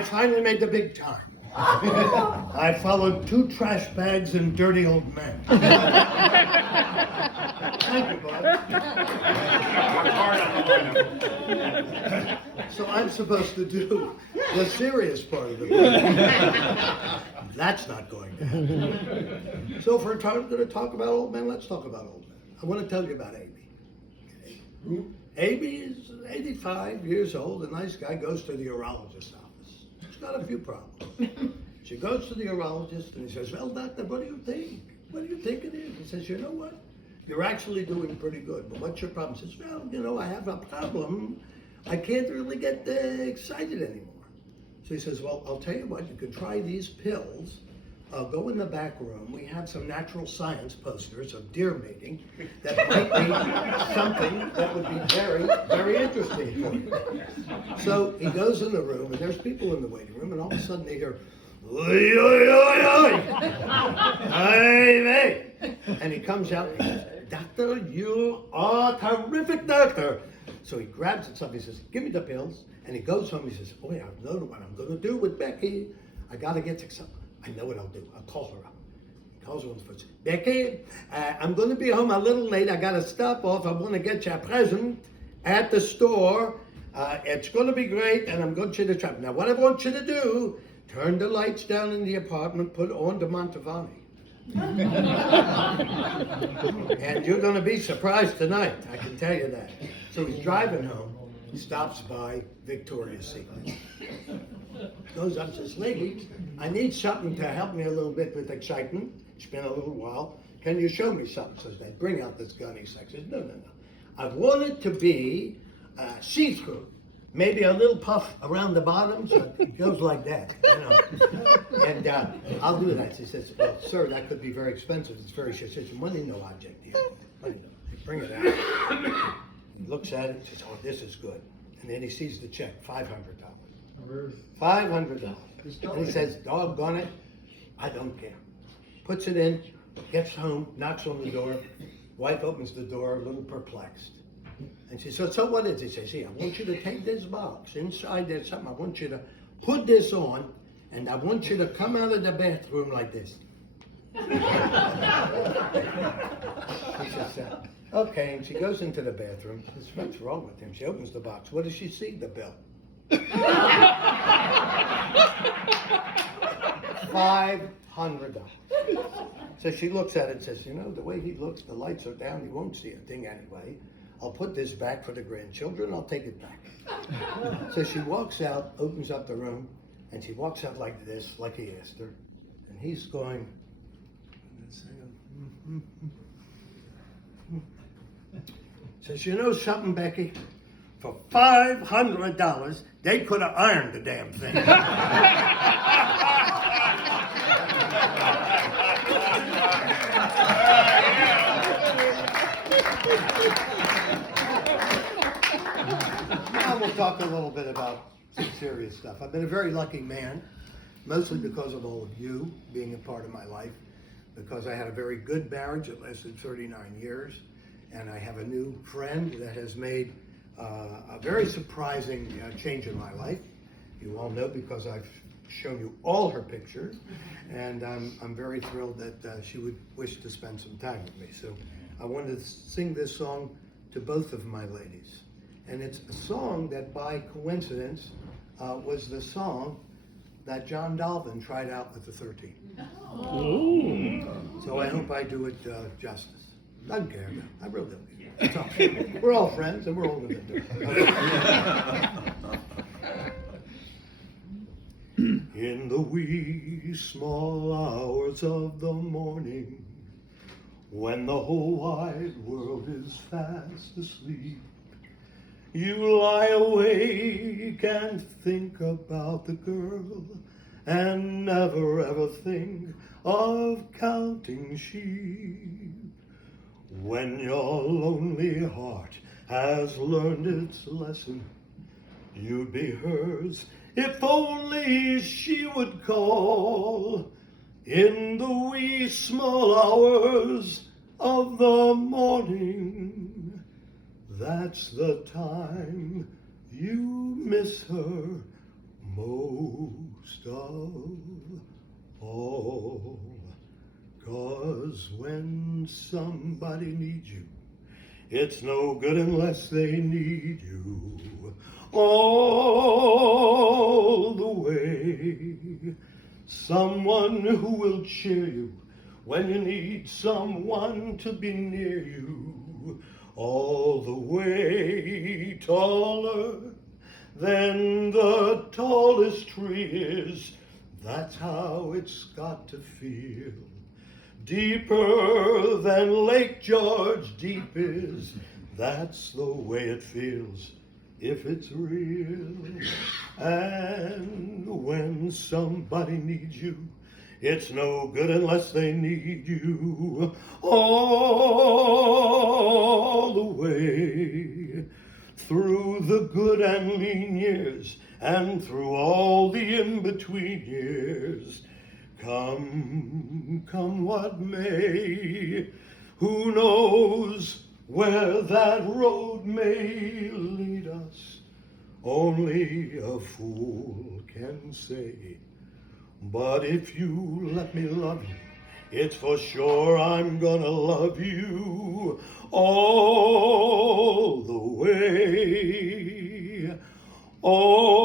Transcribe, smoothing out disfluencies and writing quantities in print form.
I finally made the big time. I followed 2 trash bags and dirty old men. Thank you, Bob. So I'm supposed to do the serious part of the book. That's not going to happen. So if we're going to talk about old men, let's talk about old men. I want to tell you about Amy. Amy is 85 years old, a nice guy, goes to the urologist's office. She's got a few problems. She goes to the urologist and he says, well, doctor, what do you think? What do you think it is? He says, you know what? You're actually doing pretty good, but what's your problem? She says, well, you know, I have a problem. I can't really get excited anymore. So he says, well, I'll tell you what, you can try these pills. Go in the back room. We have some natural science posters of deer mating that might be something that would be very, very interesting for you. So he goes in the room, and there's people in the waiting room, and all of a sudden they hear, oi, oi, oi, oi, hey, and he comes out and he says, doctor, you are a terrific doctor. So he grabs it up, he says, give me the pills, and he goes home, he says, oh yeah, I know what I'm going to do with Becky. I got to get to something. I know what I'll do. I'll call her up. He calls her on the phone. Becky, I'm going to be home a little late. I got to stop off. I want to get you a present at the store. It's going to be great, and I'm going to the shop. Now, what I want you to do, turn the lights down in the apartment, put on the Mantovani. And you're going to be surprised tonight, I can tell you that. So he's driving home. He stops by Victoria's Secret. Goes up and says, lady, I need something to help me a little bit with excitement. It's been a little while. Can you show me something? Says they bring out this gun. He says, no. I want it to be see-through. Maybe a little puff around the bottom, so it goes like that, you know. And I'll do that. She says, well, sir, that could be very expensive. It's very, she says, money no object here. Money no. Bring it out. He looks at it, says, oh, this is good. And then he sees the check, $500. $500. And he says, doggone it, I don't care. Puts it in, gets home, knocks on the door. Wife opens the door, a little perplexed. And she says, so what is it? He says, I want you to take this box. Inside there's something. I want you to put this on, and I want you to come out of the bathroom like this. She says, okay. And she goes into the bathroom. She says, what's wrong with him? She opens the box. What does she see? The bill. $500. So she looks at it and says, you know, the way he looks, the lights are down, he won't see a thing anyway. I'll put this back for the grandchildren, I'll take it back. So she walks out, opens up the room, and she walks out like this, like he asked her. And he's going, says, you know something, Becky? For $500, they could have ironed the damn thing. Now we'll talk a little bit about some serious stuff. I've been a very lucky man, mostly because of all of you being a part of my life, because I had a very good marriage that lasted 39 years, and I have a new friend that has made a very surprising change in my life. You all know because I've shown you all her pictures, and I'm very thrilled that she would wish to spend some time with me. So I wanted to sing this song to both of my ladies. And it's a song that by coincidence was the song that John Dalvin tried out with the 13. Oh. So I hope I do it justice. Doesn't care, I really don't. It's all, we're all friends and we're older than In the wee small hours of the morning, when the whole wide world is fast asleep, you lie awake and think about the girl and never ever think of counting sheep. When your lonely heart has learned its lesson, you'd be hers if only she would call in the wee small hours of the morning. That's the time you miss her most of all. 'Cause when somebody needs you, it's no good unless they need you all the way. Someone who will cheer you when you need someone to be near you all the way. Taller than the tallest tree is, that's how it's got to feel. Deeper than Lake George deep is, that's the way it feels if it's real. And when somebody needs you, it's no good unless they need you all the way. Through the good and lean years, and through all the in-between years, come what may, who knows where that road may lead us? Only a fool can say. But if you let me love you, it's for sure I'm gonna love you all the way. All